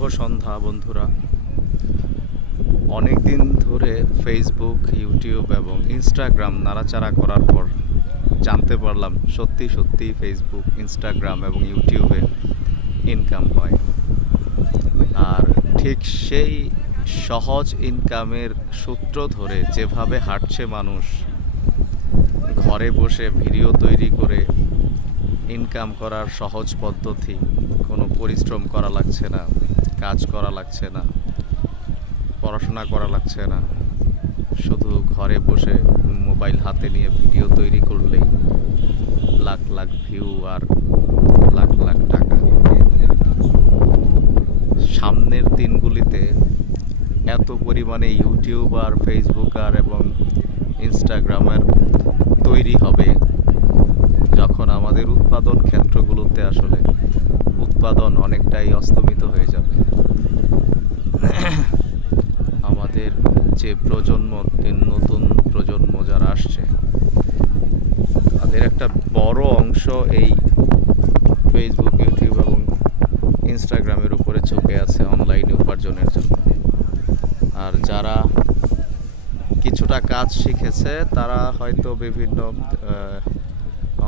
শুভ সন্ধ্যা, বন্ধুরা। অনেক দিন ধরে ফেসবুক ইউটিউব এবং ইনস্টাগ্রাম নাড়াচাড়া করার পর জানতে পারলাম সত্যি সত্যি ফেসবুক ইনস্টাগ্রাম এবং ইউটিউবে ইনকাম হয়। আর ঠিক সেই সহজ ইনকামের সূত্র ধরে যেভাবে হাঁটছে মানুষ, ঘরে বসে ভিডিও তৈরি করে ইনকাম করার সহজ পদ্ধতি, কোনো পরিশ্রম করা লাগছে না। কাজ করা লাগছে না, পড়াশোনা করা লাগছে না। শুধু ঘরে বসে মোবাইল হাতে নিয়ে ভিডিও তৈরি করলেই লাখ লাখ ভিউ আর লাখ লাখ টাকা। সামনের দিনগুলিতে এত পরিমাণে ইউটিউবার ফেসবুকার এবং ইনস্টাগ্রামের তৈরি হবে যখন আমাদের উৎপাদন ক্ষেত্রগুলোতে আসলে উৎপাদন অনেকটাই অস্তমিত হয়ে যাবে। আমাদের যে প্রজন্ম নতুন প্রজন্ম যারা আসছে, তাদের একটা বড় অংশ এই ফেসবুক ইউটিউব এবং ইনস্টাগ্রামের উপরে ঝুঁকে আছে অনলাইনে উপার্জনের জন্য। আর যারা কিছুটা কাজ শিখেছে, তারা হয়তো বিভিন্ন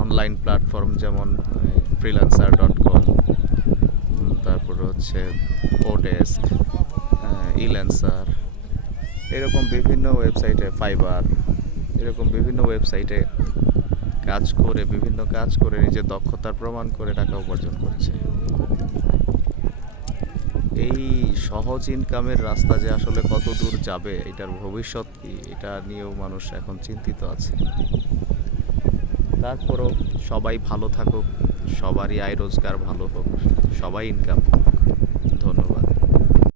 অনলাইন প্ল্যাটফর্ম যেমন ফ্রিল্যান্সার ডট কম হচ্ছে ওডেস্ক ইল্যান্সার এরকম বিভিন্ন ওয়েবসাইটে ফাইবার এরকম বিভিন্ন ওয়েবসাইটে কাজ করে, বিভিন্ন কাজ করে নিজের দক্ষতার প্রমাণ করে টাকা উপার্জন করছে। এই সহজ ইনকামের রাস্তা যে আসলে কত দূর যাবে, এটার ভবিষ্যৎ কি, এটা নিয়েও মানুষ এখন চিন্তিত আছে। তারপরও সবাই ভালো থাকুক। সবারই আয় রোজগার ভালো হোক সবাই ইনকাম হোক ধন্যবাদ।